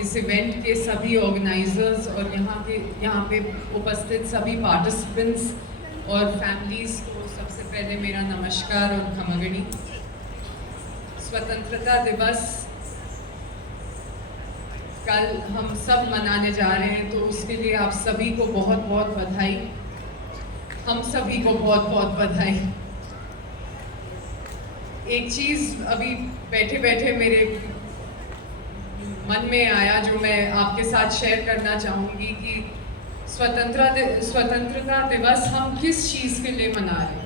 इस इवेंट के सभी ऑर्गेनाइजर्स और यहाँ पे उपस्थित सभी पार्टिसिपेंट्स और फैमिलीज़ को सबसे पहले मेरा नमस्कार और खमागणी। स्वतंत्रता दिवस कल हम सब मनाने जा रहे हैं, तो उसके लिए आप सभी को बहुत बहुत बधाई। हम सभी को बहुत बहुत बधाई। एक चीज़ अभी बैठे बैठे मेरे मन में आया जो मैं आपके साथ शेयर करना चाहूँगी कि स्वतंत्रता दिवस हम किस चीज़ के लिए मना रहे हैं।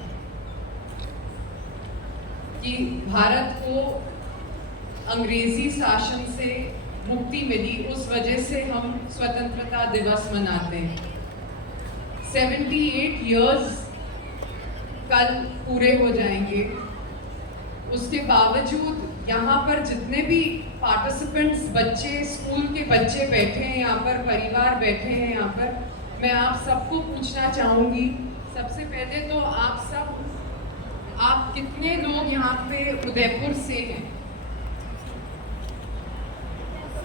कि भारत को अंग्रेजी शासन से मुक्ति मिली, उस वजह से हम स्वतंत्रता दिवस मनाते हैं। 78 इयर्स कल पूरे हो जाएंगे। उसके बावजूद यहाँ पर जितने भी पार्टिसिपेंट्स, बच्चे, स्कूल के बच्चे बैठे हैं यहाँ पर, परिवार बैठे हैं यहाँ पर, मैं आप सबको पूछना चाहूँगी। सबसे पहले तो आप कितने लोग यहाँ पे उदयपुर से हैं?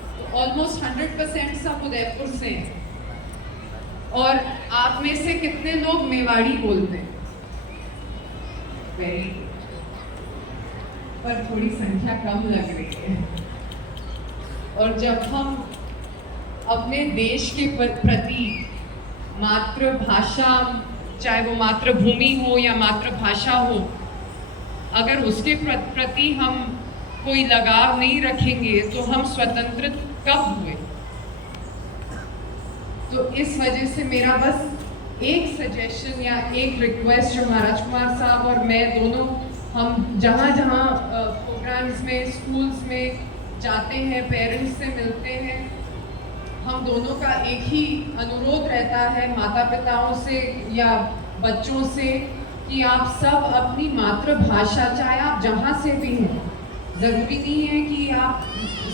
तो ऑलमोस्ट 100% सब उदयपुर से हैं। और आप में से कितने लोग मेवाड़ी बोलते हैं? वेरी, पर थोड़ी संख्या कम लग रही है। और जब हम अपने देश के प्रति मातृभाषा, चाहे वो मातृभूमि हो या मातृभाषा हो, अगर उसके प्रति हम कोई लगाव नहीं रखेंगे तो हम स्वतंत्र कब हुए? तो इस वजह से मेरा बस एक सजेशन या एक रिक्वेस्ट, जो महाराज कुमार साहब और मैं दोनों, हम जहाँ जहाँ प्रोग्राम्स में, स्कूल्स में जाते हैं, पेरेंट्स से मिलते हैं, हम दोनों का एक ही अनुरोध रहता है माता पिताओं से या बच्चों से कि आप सब अपनी मातृभाषा, चाहे आप जहाँ से भी हों, ज़रूरी नहीं है कि आप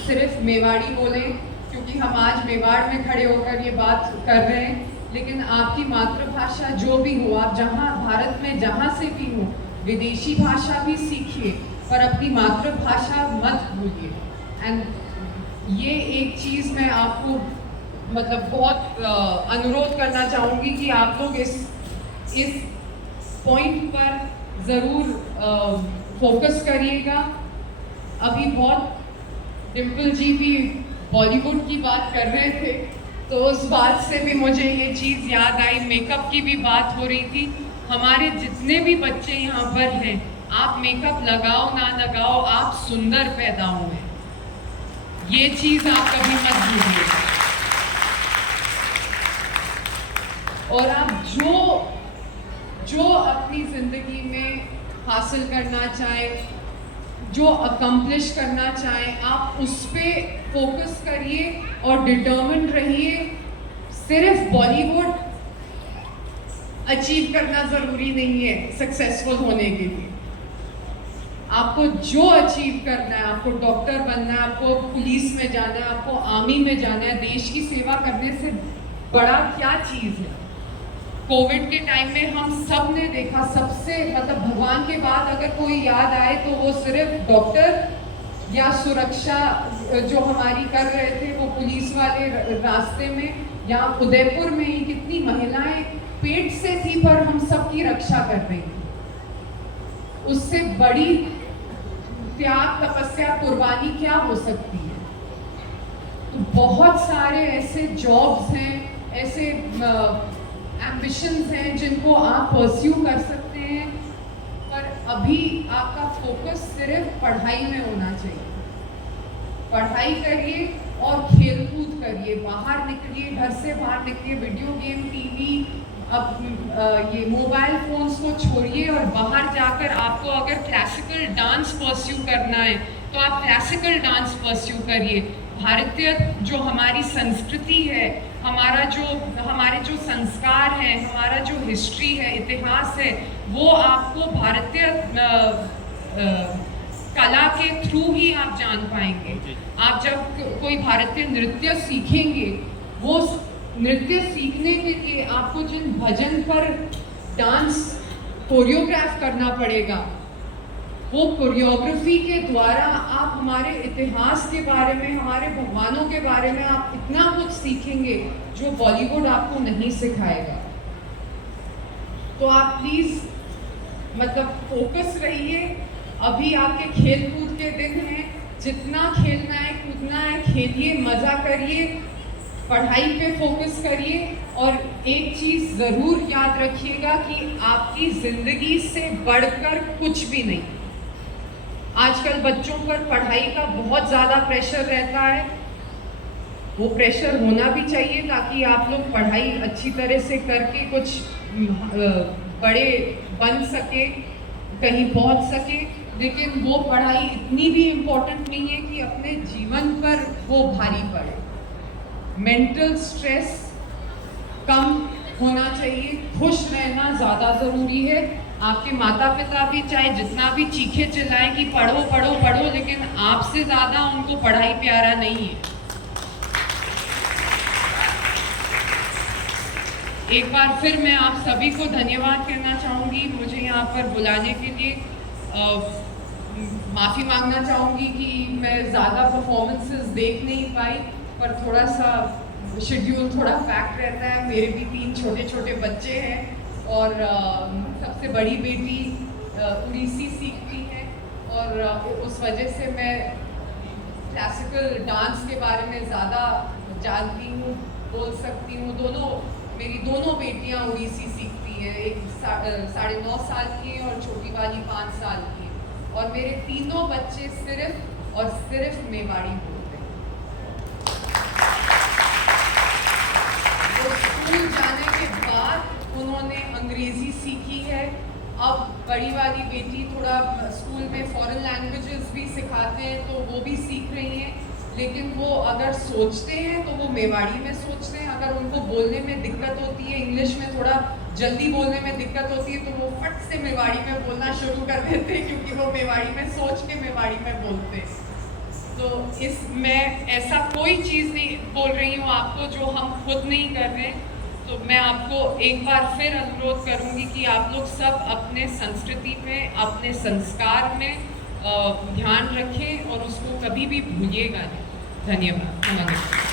सिर्फ मेवाड़ी बोलें, क्योंकि हम आज मेवाड़ में खड़े होकर ये बात कर रहे हैं, लेकिन आपकी मातृभाषा जो भी हो, आप जहाँ भारत में जहाँ से भी हो, विदेशी भाषा भी सीखिए पर अपनी मातृभाषा मत भूलिए। एंड ये एक चीज़ मैं आपको मतलब बहुत अनुरोध करना चाहूँगी कि आप लोग इस पॉइंट पर ज़रूर फोकस करिएगा। अभी बहुत डिम्पल जी भी बॉलीवुड की बात कर रहे थे, तो उस बात से भी मुझे ये चीज़ याद आई। मेकअप की भी बात हो रही थी। हमारे जितने भी बच्चे यहाँ पर हैं, आप मेकअप लगाओ ना लगाओ, आप सुंदर पैदा हुए, ये चीज़ आप कभी मत भूलिए। और आप जो अपनी ज़िंदगी में हासिल करना चाहें, जो अकम्प्लिश करना चाहें, आप उस पर फोकस करिए और डिटर्मिन्ड रहिए। सिर्फ बॉलीवुड अचीव करना ज़रूरी नहीं है सक्सेसफुल होने के लिए। आपको जो अचीव करना है, आपको डॉक्टर बनना है, आपको पुलिस में जाना है, आपको आर्मी में जाना है, देश की सेवा करने से बड़ा क्या चीज़ है। कोविड के टाइम में हम सब ने देखा, सबसे मतलब भगवान के बाद अगर कोई याद आए तो वो सिर्फ डॉक्टर या सुरक्षा जो हमारी कर रहे थे, वो पुलिस वाले रास्ते में, या उदयपुर में ही कितनी महिलाएं पेट से थी पर हम सबकी रक्षा कर रही थी। उससे बड़ी त्याग, तपस्या, कुर्बानी क्या हो सकती है। तो बहुत सारे ऐसे जॉब्स हैं, ऐसे एम्बिशंस हैं जिनको आप परस्यू कर सकते हैं, पर अभी आपका फोकस सिर्फ पढ़ाई में होना चाहिए। पढ़ाई करिए और खेलकूद करिए, बाहर निकलिए, घर से बाहर निकलिए, वीडियो गेम, टीवी, अब ये मोबाइल फ़ोन्स को छोड़िए और बाहर जाकर आपको अगर क्लासिकल डांस परस्यू करना है तो आप क्लासिकल डांस परस्यू करिए। भारतीय जो हमारी संस्कृति है, हमारे जो संस्कार हैं, हमारा जो हिस्ट्री है, इतिहास है, वो आपको भारतीय कला के थ्रू ही आप जान पाएंगे। आप जब कोई भारतीय नृत्य सीखेंगे, वो नृत्य सीखने के लिए आपको जिन भजन पर डांस कोरियोग्राफ करना पड़ेगा, वो कोरियोग्राफी के द्वारा आप हमारे इतिहास के बारे में, हमारे भगवानों के बारे में आप इतना कुछ सीखेंगे जो बॉलीवुड आपको नहीं सिखाएगा। तो आप प्लीज मतलब फोकस रहिए। अभी आपके खेल कूद के दिन हैं, जितना खेलना है कूदना है खेलिए, मजा करिए, पढ़ाई पे फोकस करिए। और एक चीज जरूर याद रखिएगा कि आपकी जिंदगी से बढ़कर कुछ भी नहीं। आजकल बच्चों पर पढ़ाई का बहुत ज़्यादा प्रेशर रहता है, वो प्रेशर होना भी चाहिए ताकि आप लोग पढ़ाई अच्छी तरह से करके कुछ बड़े बन सके, कहीं पहुंच सके। लेकिन वो पढ़ाई इतनी भी इम्पोर्टेंट नहीं है कि अपने जीवन पर वो भारी पड़े। मेंटल स्ट्रेस कम होना चाहिए, खुश रहना ज़्यादा ज़रूरी है। आपके माता पिता भी चाहे जितना भी चीखे चिल्लाएं कि पढ़ो पढ़ो पढ़ो, लेकिन आपसे ज़्यादा उनको पढ़ाई प्यारा नहीं है। एक बार फिर मैं आप सभी को धन्यवाद कहना चाहूँगी मुझे यहाँ पर बुलाने के लिए। माफ़ी मांगना चाहूँगी कि मैं ज़्यादा परफॉर्मेंसेस देख नहीं पाई, पर थोड़ा सा शेड्यूल थोड़ा पैक्ड रहता है। मेरे भी 3 छोटे छोटे बच्चे हैं और सबसे बड़ी बेटी उड़ीसी सीखती है और उस वजह से मैं क्लासिकल डांस के बारे में ज़्यादा जानती हूँ, बोल सकती हूँ। मेरी दोनों बेटियाँ उड़ीसी सीखती हैं, एक 9.5 साल की है और छोटी वाली 5 साल की है। और मेरे तीनों बच्चे सिर्फ और सिर्फ मेवाड़ी बोलते हैं। तो स्कूल जाने के बाद उन्होंने अंग्रेज़ी सीखी है। अब बड़ी वाली बेटी थोड़ा स्कूल में फॉरेन लैंग्वेजेस भी सिखाते हैं तो वो भी सीख रही हैं। लेकिन वो अगर सोचते हैं तो वो मेवाड़ी में सोचते हैं। अगर उनको बोलने में दिक्कत होती है, इंग्लिश में थोड़ा जल्दी बोलने में दिक्कत होती है, तो वो फट से मेवाड़ी में बोलना शुरू कर देते हैं, क्योंकि वो मेवाड़ी में सोच के मेवाड़ी में बोलते हैं। तो मैं ऐसा कोई चीज़ नहीं बोल रही हूँ आपको जो हम खुद नहीं कर रहे। तो मैं आपको एक बार फिर अनुरोध करूँगी कि आप लोग सब अपने संस्कृति में, अपने संस्कार में ध्यान रखें और उसको कभी भी भूलिएगा नहीं। धन्यवाद।